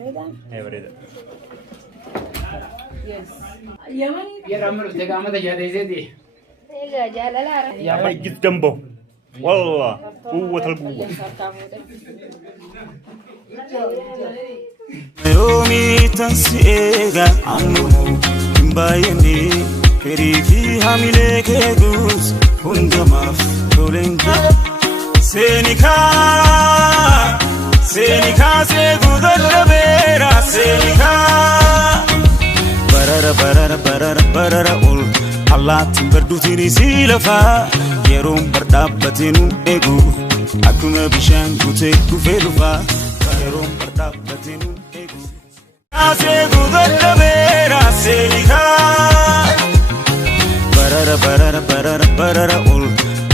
Hey, what is it? Yes. Yaman. يا رامل تجامد جالي زيدي. إيه جال لا. يا أخي جد جنبه والله قوة القوة. يومي تنسيغا عنو بايني فريقي حاملك يجوز هندما تولنجا سينيكا سيقود الربيرا سينيكا برر أول الله تبردوتيني سيلفا يروم بردابتينو إيجو أكونا بشان كوتي كوفيلوفا يروم بردابتينو إيجو سيقود الربيرا سينيكا برر أول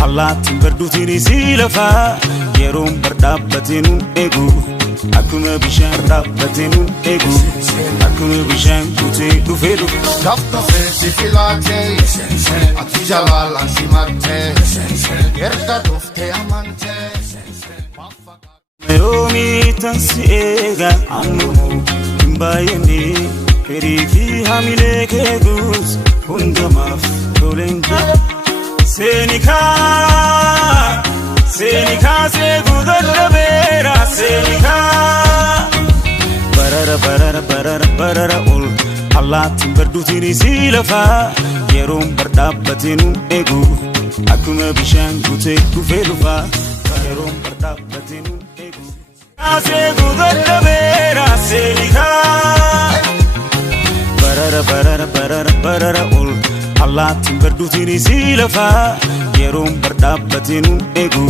الله تبردوتيني سيلفا يروم بردابتينو إيجو أكونا بشان بردابتينو إيجو أكونا بشان كوتي كوفيلوفا Gafta se filate, ati jalal ansimate, yerda dufte amante. يومي تنسيغا عنو بايني فريقي حاملك يجوز هندما تولنجا سينيكا سيقود الربيرا سينيكا برر أول الله تبردوتيني سيلفا يروم بردابتينو إيجو أكونا بشان كوتي كوفيلوفا يروم بردابتينو إيجو سيقود الربيرا سينيكا برر أول الله تبردوتيني سيلفا يروم بردابتينو إيجو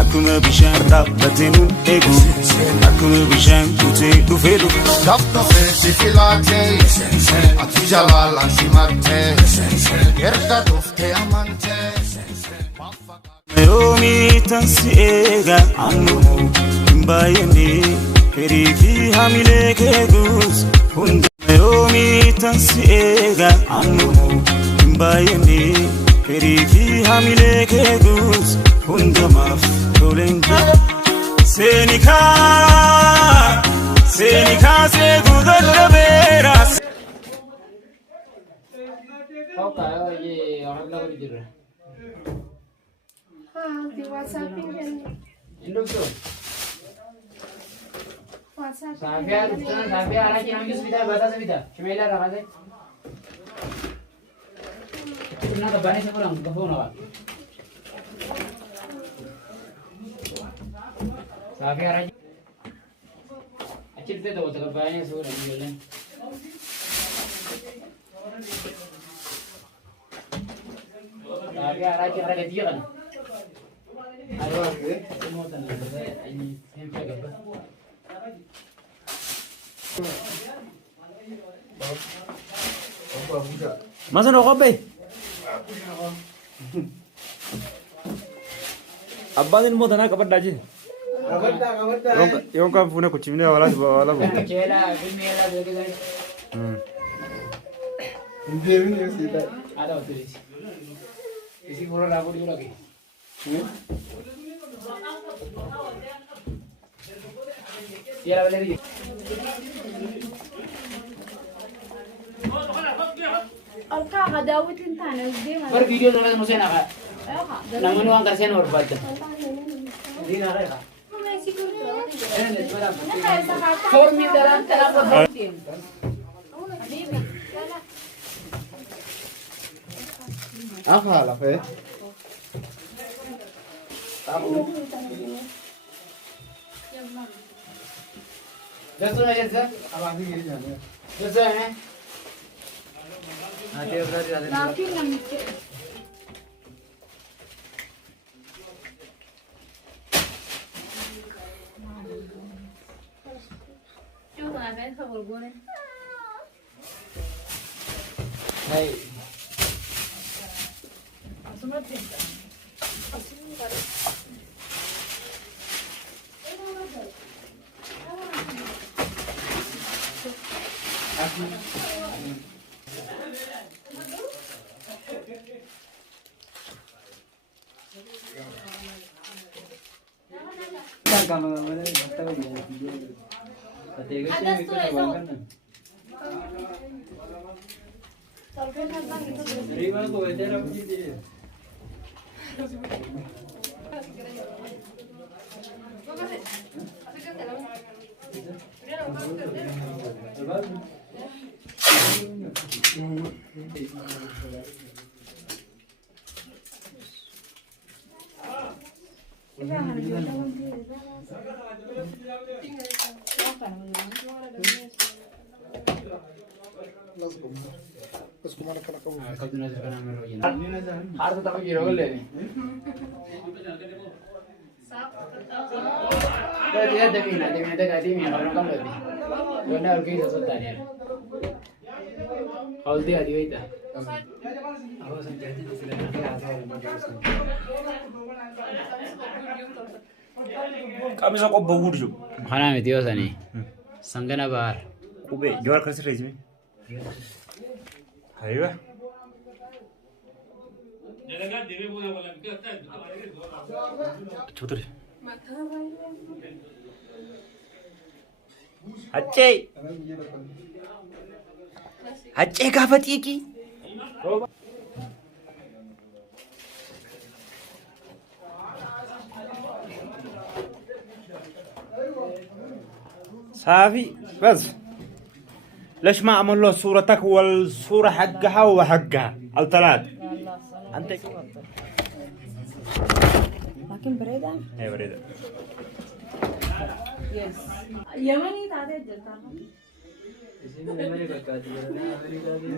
أكونا بشان بردابتينو إيجو أكونا بشان كوتي كوفيلوفا Gafta se filate, ati jalal ansimate, yerda dufte amante. يومي تنسيغا عنو بايني فريقي حاملك يجوز يومي تنسيغا عنو بايني فريقي حاملك يجوز هندما تولنجا سينيكا سيقود الربيرا فوق يجي عملنا بريجر. Di WhatsApp ini. إندوك شو؟ WhatsApp. سافيا على كي نمشي سبيدا بس سبيدا شو ميلا راه كنا كباني سكولام كفونا بقى. سافيا على أكيد ده وتر كباني سكولام يلا. سافيا على كي على كذي كنا. أيوة semua tanah ini sampai ke Masa nak kopi? Abang ini mau tanah kapan daji? Yang kau punya kucing ni awalnya awalnya bu. Cela, ini ada lagi lagi. Ada tulis. Isi pura ragu dia lagi. Tiada balik lagi. Alka kadawit intana udah mana? Per video tu nak musim nak. Namun orang kasihan orang baca. Di nak ya? Masih kurang. Ini sekarang. Nah, sekarang. Formi dalam dalam berhenti. Apa lah fe? Tahu. Jatuh aja sah. Apa sih ini? Jatuh ya? Nanti berarti ada. Tapi nanti. Coba apa yang kau boleh? Hai. Atas tu lah so. Tolong nak itu. Terima ko edera pidi. harus tak pergi role ni. Tapi dia demi ada kati ni orang kan lebih. Mana orang kita sudah ni. All dia ada itu. Kami sa ko bagur jo. Mana metiyo sani. Sangana bahar. Ube jawar kasi rezi me. Aywa. Chudri. Aceh. Aceh gafati ki. صافي بس ليش ما اعمل له صورتك والصورة حقها وحقها الثلاث انت لكن بريدة. ايه بريدة Yes. Yemeni tade jata. Isini Amerika kati Amerika di.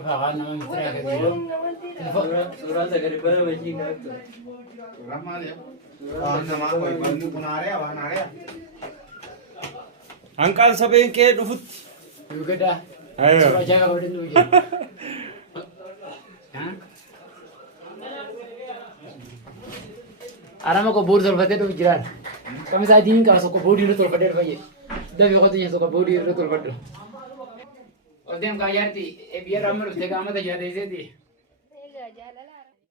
Kawan nama mitra kita. Surah segera berbagi kata. Ramal ya. Nama ko bandu kunare awanare. Angkal sabihin ke dufut. Juga dah. Ayo. Surah jaga kau dulu. Arama ko board solvate tu jiran. Kami saat ini kalau soko board itu solvate lagi. Dah biar kau tu soko board itu solvate. और देम का यार थी ए बियर हमर देगा मत जा दे दे